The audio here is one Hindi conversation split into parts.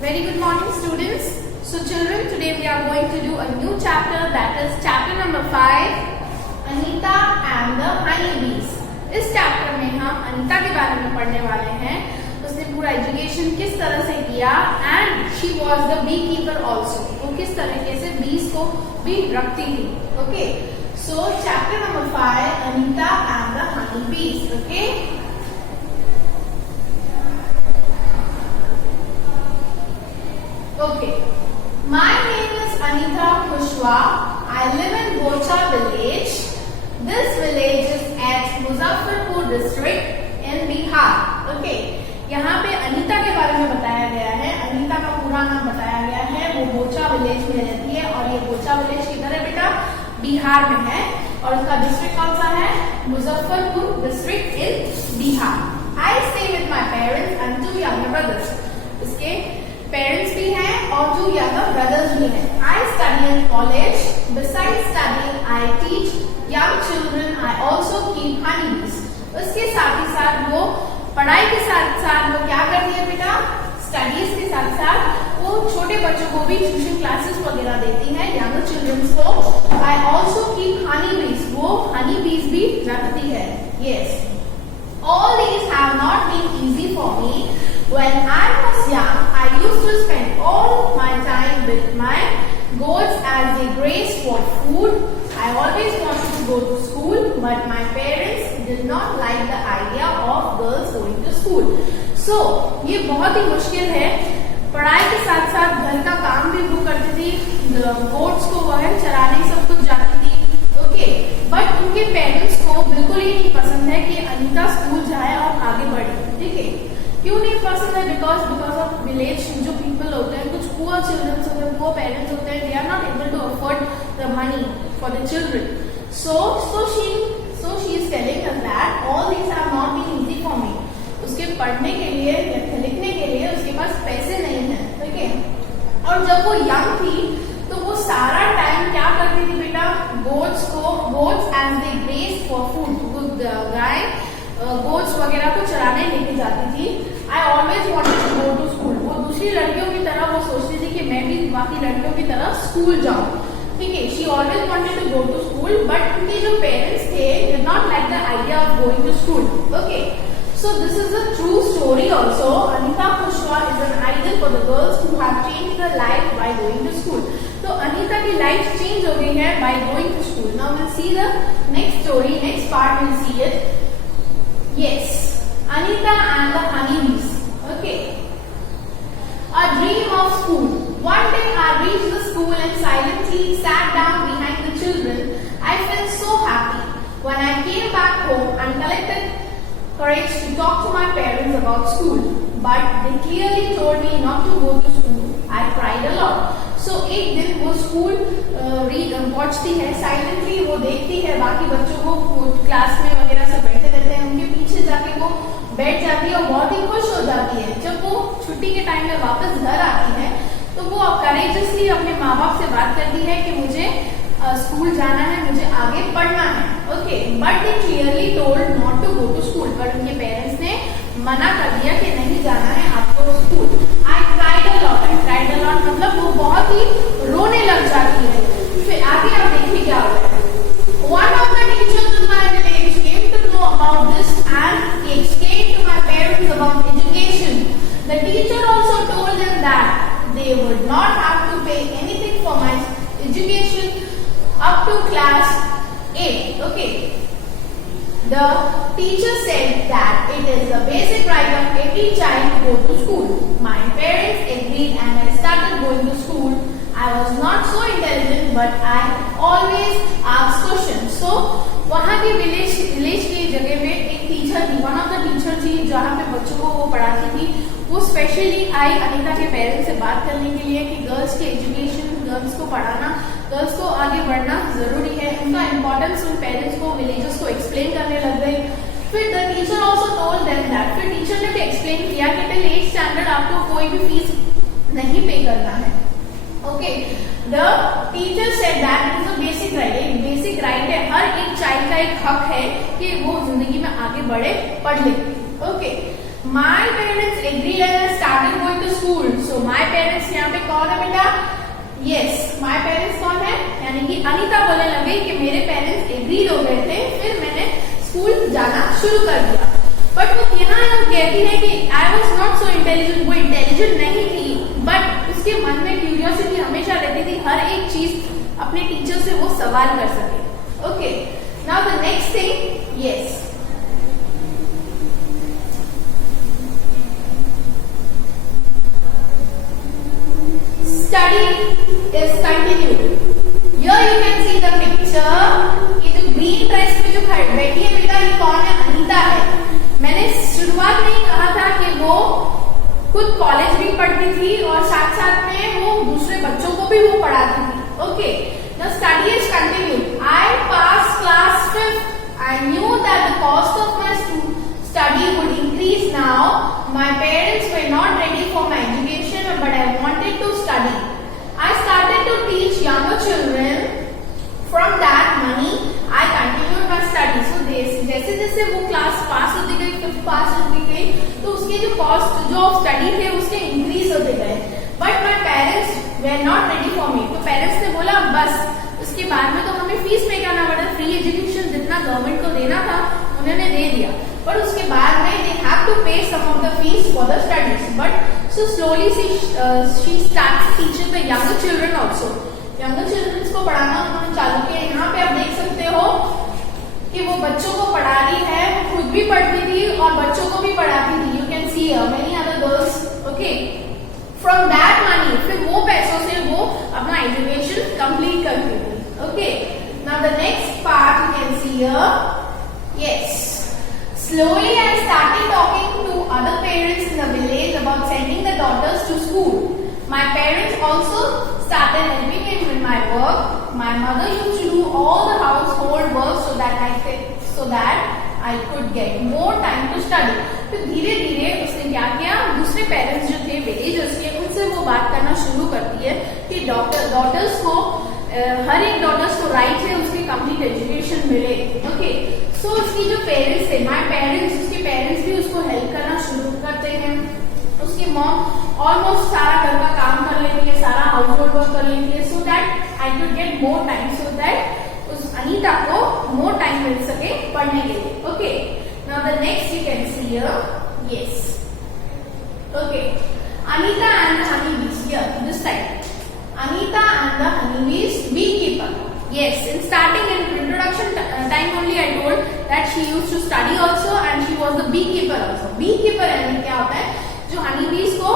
Very good morning, students. So children, today we are going to do a new chapter, that is chapter number 5, Anita and the Honeybees. इस चैप्टर में हम अनीता के बारे में पढ़ने वाले हैं. उसने पूरा एजुकेशन किस तरह से किया and she was the bee keeper also. वो किस तरीके से बीज को भी रखती थी. Okay, so chapter number 5, Anita and the honeybees. Okay, okay, my name is Anita Kushwa. I live in Bocha village. This village is at Muzaffarpur district in Bihar. Okay, यहाँ पे अनीता के बारे में बताया गया है. अनीता का पूरा नाम बताया गया है. वो बोचा विलेज में रहती है और ये बोचा विलेज किधर है बेटा? बिहार में है. और उसका डिस्ट्रिक्ट कौन सा है? Muzaffarpur district in Bihar. I stay with my parents and 2 younger brothers. इसके पेरेंट्स भी हैं और 2 younger brothers भी हैं. I study in college. Besides studying, I teach young children. I also keep honeybees. उसके साथ ही साथ वो पढ़ाई के साथ साथ वो क्या करती है बेटा? स्टडीज के साथ साथ वो छोटे बच्चों को भी ट्यूशन क्लासेस वगैरह देती है, यंगर चिल्ड्रंस को. I also keep honeybees. वो honeybees भी रखती है. Yes. All these have not been easy for me. When I was young, I used to spend all my time with my goats as they grazed for food. I always wanted to go to school, but my parents did not like the idea of girls going to school. So, ये बहुत ही मुश्किल है. पढ़ाई के साथ साथ घर का काम भी वो करती थी. गोट्स को वह चराने सब कुछ जाती थी. ओके, बट उनके पेरेंट्स को बिल्कुल ही नहीं पसंद है कि अनीता स्कूल जाए और आगे बढ़े. ठीक है, क्यों नहीं पसंद है? बिकॉज ऑफ विलेज जो पीपल होते हैं, कुछ पुअर चिल्ड्रंस होते हैं, पुअर पेरेंट्स होते हैं, they are not able to afford the money for the children. So she is telling us that all these have not been easy for me. उसके पढ़ने के लिए या लिखने के लिए उसके पास पैसे नहीं है. ठीक है, और जब वो यंग थी तो वो सारा टाइम क्या करती थी बेटा? Goats as they graze for food, गाय गोट्स वगैरह को चराने लेके जाती थी. I always wanted to go to school. वो दूसरी लड़कियों की तरह वो सोचती थी कि मैं भी बाकी लड़कियों की तरह स्कूल जाऊं. ठीक है, she always wanted to go to school, but उनके जो पेरेंट्स थे did not like the idea of going to school. Okay, so this is a true story also. Anita Kushwa is an idol for the girls who have changed their life by going to school. तो अनीता की लाइफ चेंज हो गई है by going to school. Now we'll see the next story. Next part we'll see it. Yes, Anita and the honeybees. Okay. A dream of school. One day I reached the school and silently sat down behind the children. I felt so happy. When I came back home and collected courage to talk to my parents about school, but they clearly told me not to go to school. I cried a lot. So एक दिन वो स्कूल पहुंचती है, साइलेंटली वो देखती है बाकी बच्चों को क्लास में वगैरह सब बैठे रहते हैं, उनके पीछे जाके वो बैठ जाती है और बहुत ही खुश हो जाती है. जब वो छुट्टी के टाइम में वापस घर आती है तो वो करेजसली अपने माँ बाप से बात करती है कि मुझे स्कूल जाना है, मुझे आगे पढ़ना है. Okay, but they clearly told not to go to school. पर उनके पेरेंट्स ने मना कर दिया कि नहीं जाना है आपको school. I cried a lot. मतलब वो बहुत ही रोने लग जाती है. फिर आगे आप देखिए क्या होता है. One of the teachers in my village came to know about this and he explained to my parents about education. The teacher also told them that they would not have to pay anything for my education up to class 8. Okay. The teacher said that it is the basic right of every child to go to school. My parents agreed and I started going to school. I was not so intelligent but I always asked questions. So वहाँ की विलेज की जगह में एक टीचर थी, वन ऑफ द टीचर थी जहाँ पे बच्चों को वो पढ़ाती थी. वो स्पेशली आई अनीता के पेरेंट्स से बात करने के लिए कि गर्ल्स के एजुकेशन, गर्ल्स को पढ़ाना, गर्ल्स को आगे बढ़ना जरूरी है. उनका इम्पोर्टेंस उन पेरेंट्स को, विलेजर्स को एक्सप्लेन करने लग गई. फिर the teacher also told them that. फिर टीचर ने भी एक्सप्लेन किया कि टिल 8th स्टैंडर्ड आपको कोई भी फीस नहीं पे करना है. Okay, the teacher said that it is a basic right. एक बेसिक राइट है, हर एक चाइल्ड का एक हक है कि वो जिंदगी में आगे बढ़े, पढ़ ले. Okay, my parents agreed and I started going to school. So my parents यहाँ पे कौन है बेटा? यस, माय पेरेंट्स कौन है? यानी कि अनीता बोलने लगे कि मेरे पेरेंट्स एग्रीड हो गए थे, फिर मैंने स्कूल जाना शुरू कर दिया। बट वो यहाँ कहती है कि I was not so intelligent, वो इंटेलिजेंट नहीं थी, बट उसके मन में क्यूरियोसिटी हमेशा रहती थी, हर एक चीज अपने टीचर से वो सवाल कर सके। Okay, now the next thing, yes, study is continued. Here you can see the picture. ये जो ग्रीन ड्रेस में जो बैठी है बेटा, ये कौन है? अनीता है। मैंने शुरुआत में ही कहा था कि वो खुद कॉलेज भी पढ़ती थी और साथ साथ में वो दूसरे बच्चों को भी वो पढ़ाती थी। Okay, now study is continued. I passed class 5th. I knew that the cost of my study would increase now. My parents were not ready for my education, but I wanted to study. I started to teach younger children. From that money, I continued my study. So जैसे जैसे वो क्लास पास होती गई, 5th पास होती गई, तो उसके जो कॉस्ट जो स्टडी थे उसके इंक्रीज होते गए। But my parents were not ready for me. तो पेरेंट्स ने बोला बस, उसके बाद में तो हमें फीस पे करना पड़ा, फ्री एजुकेशन जितना गवर्नमेंट को देना था उन्होंने दे दिया, पर उसके बाद में दे have to pay some of the fees for the studies. But so slowly she start teaching the younger children also. Younger childrens को पढ़ाना उन्होंने चालू किया। यहाँ पे आप देख सकते हो कि वो बच्चों को पढ़ा रही है, वो खुद भी पढ़ती थी और बच्चों को भी पढ़ाती थी। You can see many other girls. Okay, from that money, फिर वो पैसों से वो अपना एजुकेशन कंप्लीट करती थी। Okay, now the next part you can see here. Yes, slowly I started talking to other parents in the village about sending the daughters to school. My parents also started helping me with my work. My mother used to do all the household work so that I could get more time to study. तो धीरे धीरे उसने क्या किया, दूसरे पेरेंट्स जो थे विलेजर्स के, उनसे वो बात करना शुरू करती है कि डॉटर्स को हर एक डॉटर्स को राइट है उसकी कंप्लीट एजुकेशन मिले। ओके, सो उसकी जो पेरेंट्स थे, माय पेरेंट्स, उसके पेरेंट्स भी उसको हेल्प करना शुरू करते हैं। उसकी मॉम ऑलमोस्ट सारा घर का काम कर लेती है, सारा हाउस होल्ड वर्क कर लेती है, so that I could get more time, so that उस अनीता को मोर टाइम मिल सके पढ़ने के लिए। Okay, now the next you can see here. Yes, okay, Anita and the honey bees, here this side, Anita and the honeybees beekeeper. Yes, in starting in introduction time only I told that she used to study also and she was the beekeeper also. Beekeeper यानी क्या होता है, जो honeybees को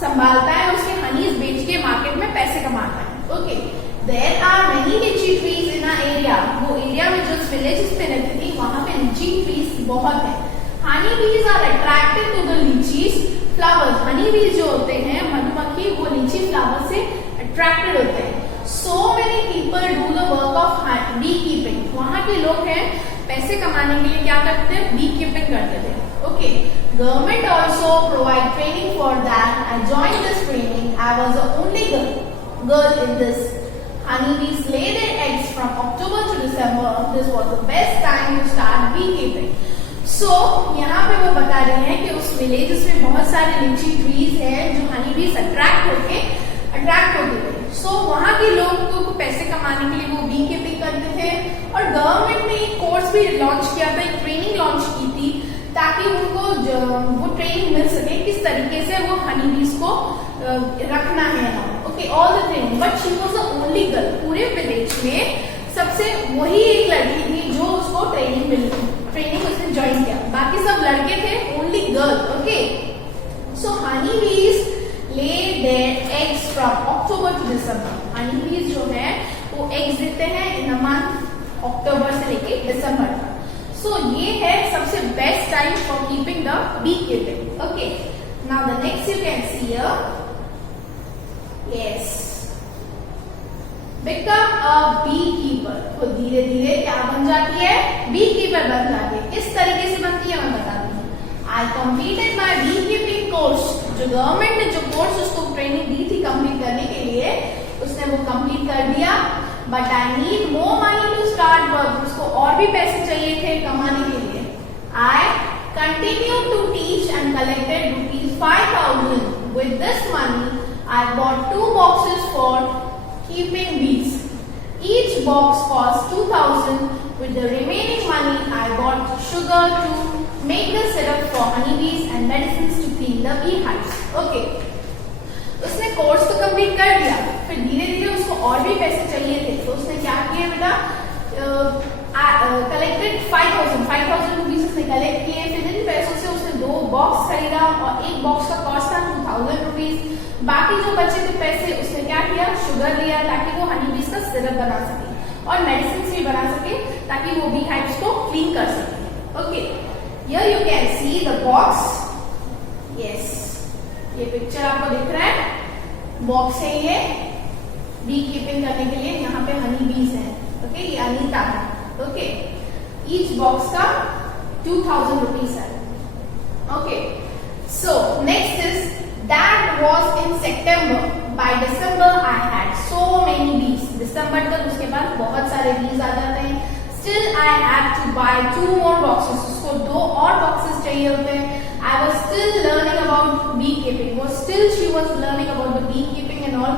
संभालता है, उसके हनीज बेच के मार्केट में पैसे कमाता है। Okay, there are many lychee trees in our area. वो एरिया में जो विलेजेस में रहती थी वहाँ पे lychee trees बहुत है। Honeybees are attracted to the lychees flowers. Honeybees जो होते हैं मधुमक्खी, वो लीची फ्लावर से अट्रैक्टेड होते हैं। So many people do the work of beekeeping. वहाँ के लोग हैं पैसे कमाने के लिए क्या करते हैं, beekeeping करते थे। Okay, government also provide training for that. I joined this training. I was the only girl in this. Honeybees lay their eggs from October to December. This was the best time to start beekeeping. So यहाँ पे वो बता रहे हैं कि उस विलेज में बहुत सारे लीची ट्रीज हैं जो honeybees अट्रैक्ट होते थे। सो वहाँ के लोग को पैसे कमाने के लिए वो बी कीपिंग करते थे, और गवर्नमेंट ने एक कोर्स भी लॉन्च किया था, एक ट्रेनिंग लॉन्च की थी ताकि उनको वो ट्रेनिंग मिल सके किस तरीके से वो हनीबीज को रखना है। Okay, all the training, but she was the only girl. पूरे विलेज में सबसे वही एक लड़की थी जो उसको ट्रेनिंग मिली, ट्रेनिंग उसने ज्वाइन किया, बाकी सब लड़के थे, only girl. Okay, so honeybees lay their eggs from October to December. Honeybees जो है वो eggs देते हैं in the month October से लेके December तक। So ये है सबसे best time for keeping the beekeeping. Okay, now the next you can see here. Yes, become a beekeeper. तो धीरे धीरे क्या बन जाती है, beekeeper बन जाती है। किस तरीके से बनती है मैं बताती हूँ। I completed my beekeeping course. जो गवर्नमेंट ने जो कोर्स उसको ट्रेनिंग दी थी कंप्लीट करने के लिए, उसने वो कंप्लीट कर दिया। But I need more money to start work. उसको और भी पैसे चाहिए थे कमाने के लिए। I continue to teach and collected ₹5,000. With this money, I bought 2 boxes for keeping bees. Each box cost 2,000. With the remaining money, I bought sugar to make the syrup for honeybees and medicines to clean the beehives. Okay. उसने कोर्स तो कंप्लीट कर दिया, फिर धीरे धीरे उसको और भी पैसे चाहिए थे, तो उसने क्या किया बेटा, कलेक्टेड 5,000 रुपीज उसने कलेक्ट किए। फिर इन पैसों से उसने 2 बॉक्स खरीदा और एक बॉक्स का कॉस्ट था 2,000 रुपीज। बाकी जो बचे थे पैसे उसने क्या किया, शुगर लिया ताकि वो हनीबीज का सिरप बना सके और मेडिसिन भी बना सके ताकि वो बी हाइव्स को क्लीन कर सके। Okay, here you can see the box. Yes, ये पिक्चर आपको दिख रहा है, बॉक्स है ये बी कीपिंग करने के लिए, यहाँ पे हनी बीज है। ओके, ये अनीता है। ओके, ईच बॉक्स का 2,000 रुपीज है। Okay, so next is that was in September. By December I had so many बीज। दिसंबर तक उसके बाद बहुत सारे बीज आ जाते हैं। Still I have to buy 2 more boxes. उसको 2 और बॉक्सेस चाहिए होते हैं। I was still learning about beekeeping. She was learning about the beekeeping and all.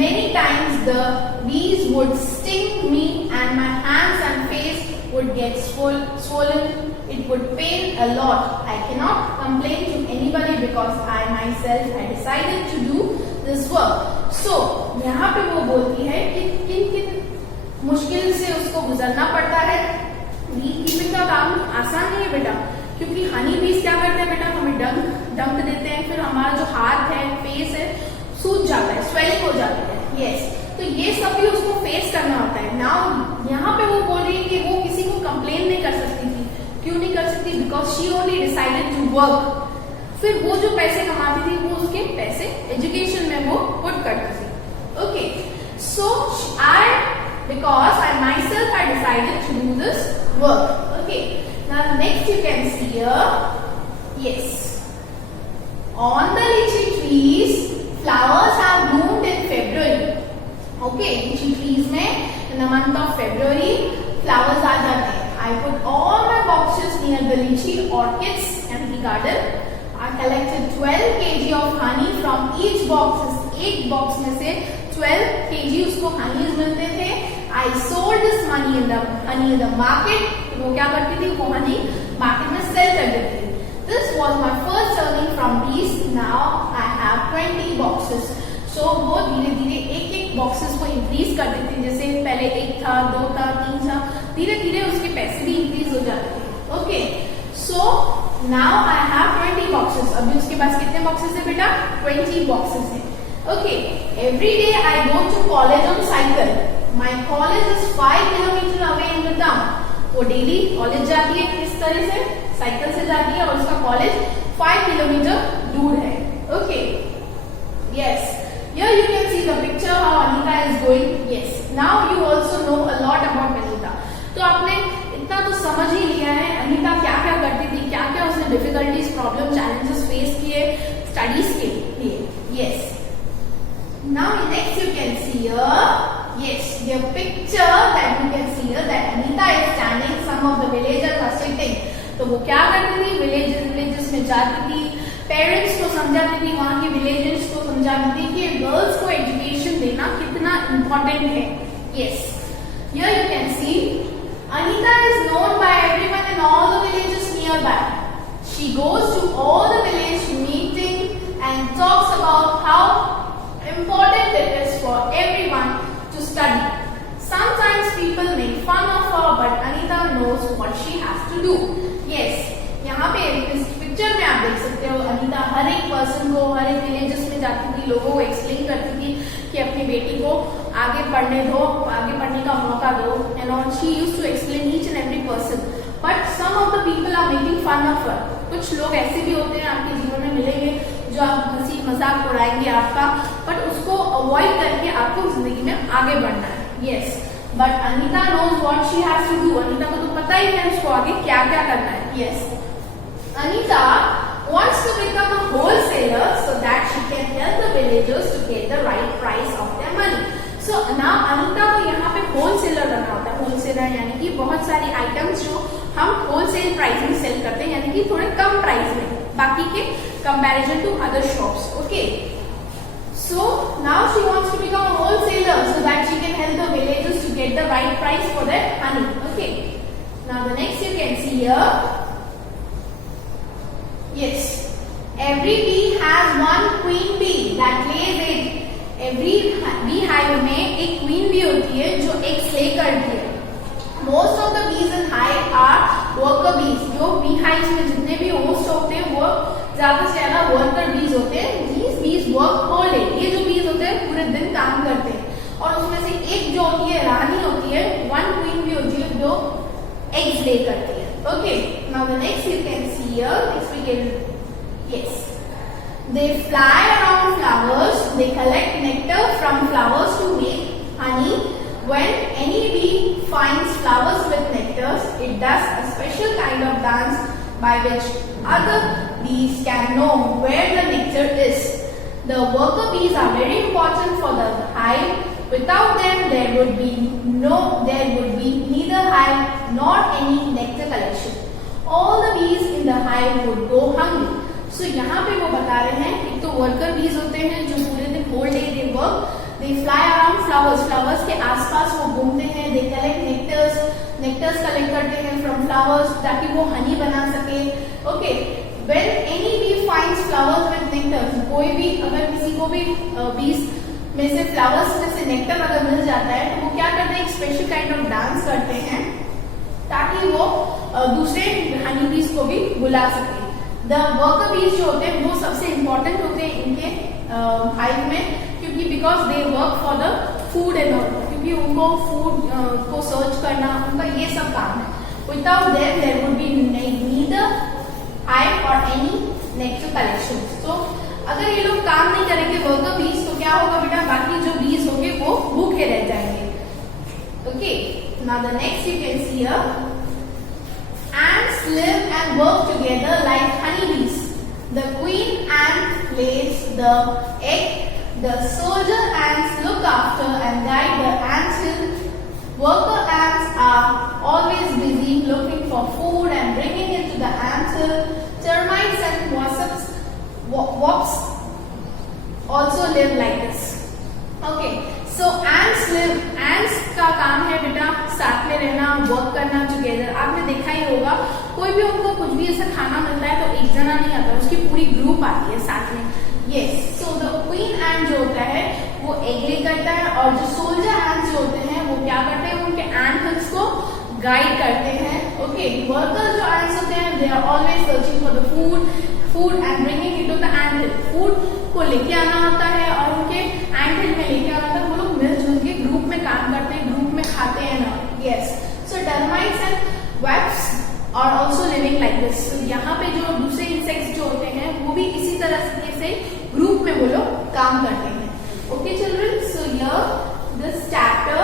Many times the bees would sting me and my hands and face would get swollen. It would pain a lot. I cannot complain to anybody because I myself had decided to do this work. So यहाँ पे वो बोलती है कि किन मुश्किल से उसको गुजरना पड़ता है। beekeeping का काम आसान नहीं है बेटा, क्योंकि हनी बीज क्या करते हैं बेटा, हमें डंक देते हैं, फिर हमारा जो हाथ है, फेस है, सूज जाता है, स्वेलिंग हो जाती है। यस, तो ये सब भी उसको फेस करना होता है। नाउ यहाँ पे वो बोल रही है कि वो किसी को कंप्लेन नहीं कर सकती थी। क्यों नहीं कर सकती? Because she only decided to work. फिर वो जो पैसे कमाती थी वो उसके पैसे एजुकेशन में वो पुट करती थी। Okay, so because I myself had decided to do this work. Okay. Now next you can see here, yes, on the lychee trees flowers have bloomed in February. Okay, lychee trees में in the month of February flowers आ जाते हैं. I put all my boxes near the lychee orchids empty garden. I collected 12 kg of honey from each box. एक बॉक्स में से 12 kg उसको हनीज मिलते थे। I sold this honey in the market. वो क्या करती थी, वो हनी मार्केट में सेल कर देती थी। This was my first earning from bees. Now I have 20 boxes. So वो धीरे धीरे एक बॉक्सेस को इंक्रीज कर देती थी। जैसे पहले 1 था, 2 था, 3 था, धीरे धीरे उसके पैसे भी इंक्रीज हो जाते थे। Okay, so now I have 20 boxes. अभी उसके पास कितने बॉक्सेस है बेटा? 20 बॉक्सेस है। Okay, every day I go to college on cycle. My college is 5 kilometre away in the town. वो डेली कॉलेज जाती है, किस तरह से? साइकिल से जाती है, और उसका कॉलेज 5 किलोमीटर दूर है। Okay, yes, here you can see the picture how Anita is going. Yes, now you also know a lot about Anita. तो आपने इतना तो समझ ही लिया है अनीता क्या क्या करती थी, क्या क्या उसने डिफिकल्टीज, प्रॉब्लम, चैलेंजेस फेस किए स्टडीज के लिए। Yes, now next you can see here, yes, the picture that you can see here that Anita is standing, some of the villagers are sitting. तो वो क्या करती थी, विलेजेस में जाती थी, पेरेंट्स को समझाती थी, वहां के विलेजर्स को समझाती थी कि गर्ल्स को एजुकेशन देना कितना इम्पोर्टेंट है। Yes, here you can see Anita is known by everyone in all the villages nearby. She goes to all the village meeting and talks about how important it is for everyone to study. Sometimes people make fun of her, but Anita knows what she has to do. Yes, यहाँ पे इस पिक्चर में आप देख सकते हो अनीता हर एक पर्सन को, हर एक विलेजेस में जाती थी, लोगों को एक्सप्लेन करती थी कि अपनी बेटी को आगे पढ़ने दो, आगे पढ़ने का मौका दो, and all. She used to explain each and every person, but some of the people are making fun of her. कुछ लोग ऐसे भी होते हैं आपके जीवन में मिलेंगे जो आप हंसी मजाक उड़ाएंगे आपका, बट उसको अवॉइड करके आपको जिंदगी में आगे बढ़ना है। Yes, but Anita knows what she has to do. Anita को तो पता ही है उसको आगे क्या क्या करना है। Yes, Anita wants to become a wholesaler so that she can help the villagers to get the right price of their money. So now Anita को यहाँ पे wholesaler बनना होता है। wholesaler यानी कि बहुत सारी आइटम्स जो हम wholesale प्राइस में सेल करते हैं, यानी कि थोड़े कम प्राइस में बाकी के comparison to other shops. Okay, so now she wants to become a wholesaler so that she can help the villagers to get the right price for their honey. Okay. Now the next you can see here. Yes. Every bee has one queen bee that lays egg. Every beehive में एक queen bee होती है जो eggs lay करती है. Most of the bees in hive are worker bees. जो beehives में जितने भी host होते हैं वो ज्यादा से ज्यादा worker bees होते हैं. These bees work whole day. ये जो bees होते हैं पूरे दिन काम करते हैं और उसमें से एक जो होती है रानी होती है, one queen bee होती है जो eggs lay करती है. Okay. Now the next you can see here. Next we can yes. They fly around flowers. They collect nectar from flowers to make honey. When any bee finds flowers with nectars, it does a special kind of dance by which other bees can know where the nectar is. The worker bees are very important for the hive. Without them, there would be neither hive nor any nectar collection. All the bees in the hive would go hungry. So यहाँ पे वो बता रहे हैं एक तो वर्कर बीज होते हैं जो पूरे दिन whole day they work. They fly around flowers. Flowers के आसपास वो घूमते हैं. They collect nectars. Nectars collect करते हैं from flowers ताकि वो honey बना सके. Okay. When any bee finds flowers with nectars, कोई भी अगर किसी को भी bees में से flowers में से nectar अगर मिल जाता है तो वो क्या करते हैं, एक special kind of dance करते हैं ताकि वो दूसरे honey bees को भी बुला सके. The worker bees जो होते हैं वो सबसे important होते हैं इनके hive में, क्योंकि because they work for the food and all, क्योंकि उनको food को search करना उनका ये सब काम है. Without them there would be neither hive or any nectar collection. So अगर ये लोग काम नहीं करेंगे worker bees तो क्या होगा बेटा, बाकी जो bees होंगे वो भूखे रह जाएंगे. Okay. Now the next you can see here. Ants live and work together like honeybees. The queen ant lays the egg. The soldier ants look after and guide the ants hill. Worker ants are always busy looking for food and bringing it to the ant hill. Termites and wasps also live like this. Okay. So ants live. Ants का काम है बेटा साथ में रहना, वर्क करना टुगेदर. आपने देखा ही होगा कोई भी उनको कुछ भी ऐसा खाना मिलता है तो एक जना नहीं आता, उसकी पूरी ग्रुप आती है साथ में. Yes. So the queen ant जो होता है वो एग ले करता है और जो सोल्जर ants जो होते हैं वो क्या करते हैं, उनके ant hills को गाइड करते हैं. Okay. Worker जो ants होते हैं they are always searching for the food and bringing it to the ant hill. Food को लेके आना होता है और उनके ant hill में लेके आना होता है. वो लोग मिलजुल के ग्रुप में काम करते हैं, ग्रुप में खाते हैं ना. Yes. So termites and wasps are also living like this. So यहाँ पे जो दूसरे इंसेक्ट्स जो होते हैं वो भी इसी तरह से ग्रुप में वो लोग काम करते हैं. Okay children. So here this chapter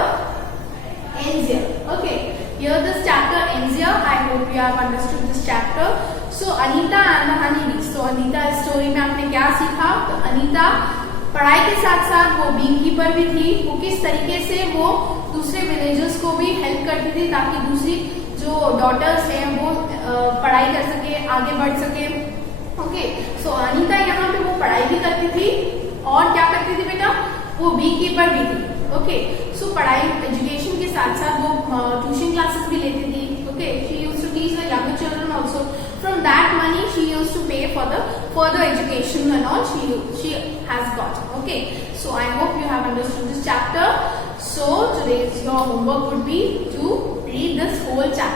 ends here. Okay. Here this chapter ends here. I hope you have understood this chapter. So Anita and the honeybees. So Anita story में आपने क्या सीखा, तो अनीता पढ़ाई के साथ साथ वो बी कीपर भी थी. वो किस तरीके से वो दूसरे विलेजर्स को भी हेल्प करती थी ताकि दूसरी जो डॉटर्स हैं वो पढ़ाई कर सके, आगे बढ़ सके. ओके. सो अनीता यहाँ पे वो पढ़ाई भी करती थी और क्या करती थी बेटा, वो बी कीपर भी थी. ओके. सो पढ़ाई एजुकेशन के साथ साथ वो ट्यूशन क्लासेस भी लेती थी. Okay. She used to teach the younger children also. From that money she used to pay for the further education and all she has got. Okay. So I hope you have understood this chapter. So today's your homework would be to read this whole chapter.